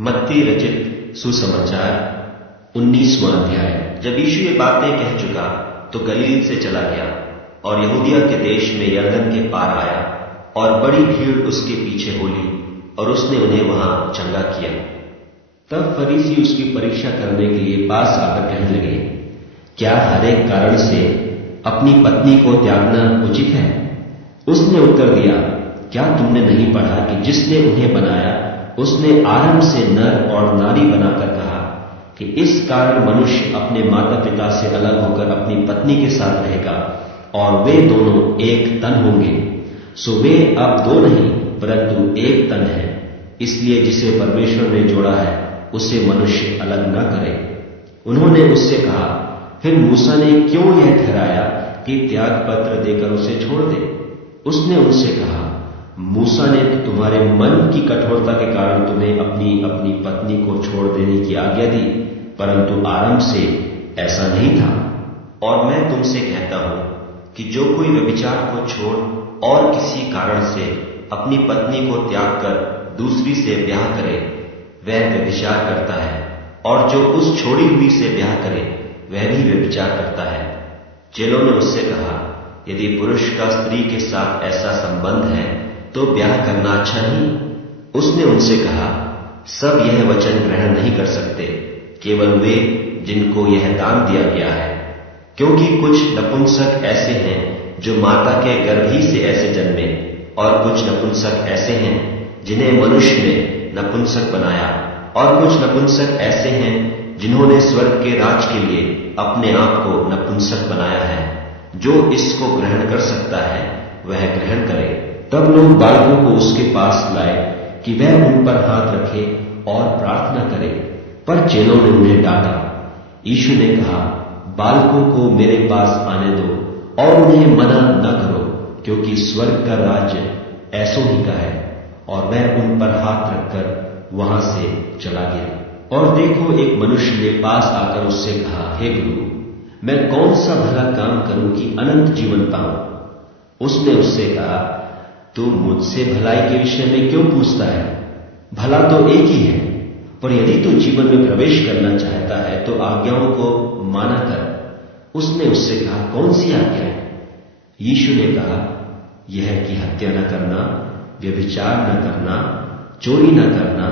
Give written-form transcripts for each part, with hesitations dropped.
मत्ती रचित सुसमाचार 19वां अध्याय। जब यीशु ये बातें कह चुका तो गलील से चला गया और यहूदिया के देश में यरदन के पार आया और बड़ी भीड़ उसके पीछे हो ली और उसने उन्हें वहां चंगा किया। तब फरीसी उसकी परीक्षा करने के लिए पास आकर कहने लगे, क्या हर एक कारण से अपनी पत्नी को त्यागना उचित है? उसने उत्तर दिया, क्या तुमने नहीं पढ़ा कि जिसने उन्हें बनाया उसने आरंभ से नर और नारी बनाकर कहा कि इस कारण मनुष्य अपने माता पिता से अलग होकर अपनी पत्नी के साथ रहेगा और वे दोनों एक तन होंगे। सो वे अब दो नहीं परंतु एक तन है। इसलिए जिसे परमेश्वर ने जोड़ा है उसे मनुष्य अलग न करे। उन्होंने उससे कहा, फिर मूसा ने क्यों यह ठहराया कि त्याग पत्र देकर उसे छोड़ दे? उसने उनसे कहा, मूसा ने तो तुम्हारे मन की कठोरता के कारण तुम्हें अपनी अपनी पत्नी को छोड़ देने की आज्ञा दी, परंतु आरंभ से ऐसा नहीं था। और मैं तुमसे कहता हूं कि जो कोई व्यभिचार को छोड़ और किसी कारण से अपनी पत्नी को त्याग कर दूसरी से ब्याह करे वह व्यभिचार करता है, और जो उस छोड़ी हुई से ब्याह करे वह भी व्यभिचार करता है। चेलों ने उससे कहा, यदि पुरुष का स्त्री के साथ ऐसा संबंध है तो ब्याह करना अच्छा नहीं। उसने उनसे कहा, सब यह वचन ग्रहण नहीं कर सकते, केवल वे जिनको यह दान दिया गया है, क्योंकि कुछ नपुंसक ऐसे हैं जो माता के गर्भ ही से ऐसे जन्मे, और कुछ नपुंसक ऐसे हैं जिन्हें मनुष्य ने नपुंसक बनाया, और कुछ नपुंसक ऐसे हैं जिन्होंने स्वर्ग के राज के लिए अपने आप को नपुंसक बनाया है। जो इसको ग्रहण कर सकता है वह ग्रहण करे। तब लोग बालकों को उसके पास लाए कि वह उन पर हाथ रखे और प्रार्थना करे, पर चेलों ने उन्हें डांटा। यीशु ने कहा, बालकों को मेरे पास आने दो और उन्हें मना न करो, क्योंकि स्वर्ग का राज्य ऐसों ही का है। और वह उन पर हाथ रखकर वहां से चला गया। और देखो, एक मनुष्य ने पास आकर उससे कहा, हे गुरु, मैं कौन सा भला काम करूं कि अनंत जीवन पाऊं? उसने उससे कहा, तू मुझसे भलाई के विषय में क्यों पूछता है? भला तो एक ही है, पर यदि तू जीवन में प्रवेश करना चाहता है तो आज्ञाओं को माना कर। उसने उससे कहा, कौन सी आज्ञा है? यीशु ने कहा, यह कि हत्या न करना, व्यभिचार न करना, चोरी न करना,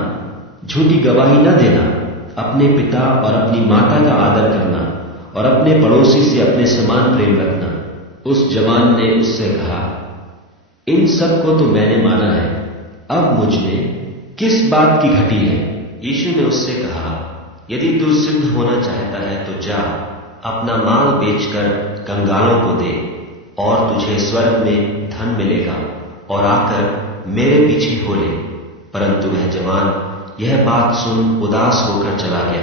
झूठी गवाही न देना, अपने पिता और अपनी माता का आदर करना और अपने पड़ोसी से अपने समान प्रेम रखना। उस जवान ने उससे कहा, इन सब को तो मैंने माना है, अब मुझ में किस बात की घटी है? यीशु ने उससे कहा, यदि तू सिद्ध होना चाहता है तो जा, अपना माल बेचकर कंगालों को दे और तुझे स्वर्ग में धन मिलेगा, और आकर मेरे पीछे हो ले। परंतु वह जवान यह बात सुन उदास होकर चला गया,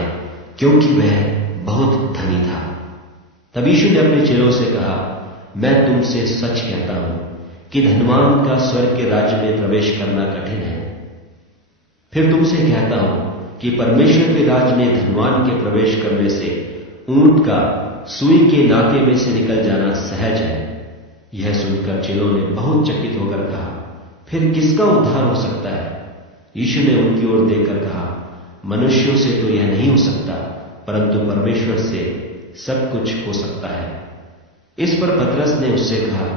क्योंकि वह बहुत धनी था। तब यीशु ने अपने चेलों से कहा, मैं तुमसे सच कहता हूं कि धनवान का स्वर्ग के राज्य में प्रवेश करना कठिन है। फिर तुमसे कहता हूं कि परमेश्वर के राज्य में धनवान के प्रवेश करने से ऊंट का सुई के नाके में से निकल जाना सहज है। यह सुनकर चेलों ने बहुत चकित होकर कहा, फिर किसका उद्धार हो सकता है? यीशु ने उनकी ओर देखकर कहा, मनुष्यों से तो यह नहीं हो सकता, परंतु परमेश्वर से सब कुछ हो सकता है। इस पर पतरस ने उससे कहा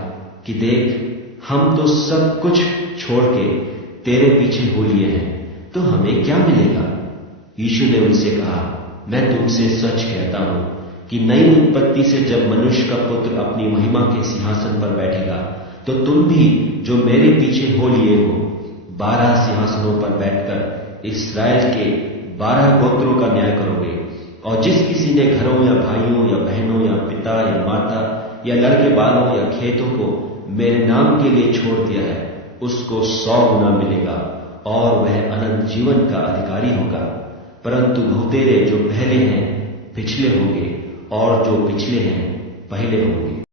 कि देख, हम तो सब कुछ छोड़ के तेरे पीछे हो लिए हैं, तो हमें क्या मिलेगा? यीशु ने उनसे कहा, मैं तुमसे सच कहता हूं कि नई उत्पत्ति से जब मनुष्य का पुत्र अपनी महिमा के सिंहासन पर बैठेगा तो तुम भी जो मेरे पीछे हो लिए हो 12 सिंहासनों पर बैठकर इस्राएल के 12 गोत्रों का न्याय करोगे। और जिस किसी ने घरों या भाइयों या बहनों या पिता या माता या लड़के बालों या खेतों को मेरे नाम के लिए छोड़ दिया है, उसको 100 गुना मिलेगा और वह अनंत जीवन का अधिकारी होगा। परंतु बहुतेरे जो पहले हैं पिछले होंगे, और जो पिछले हैं पहले होंगे।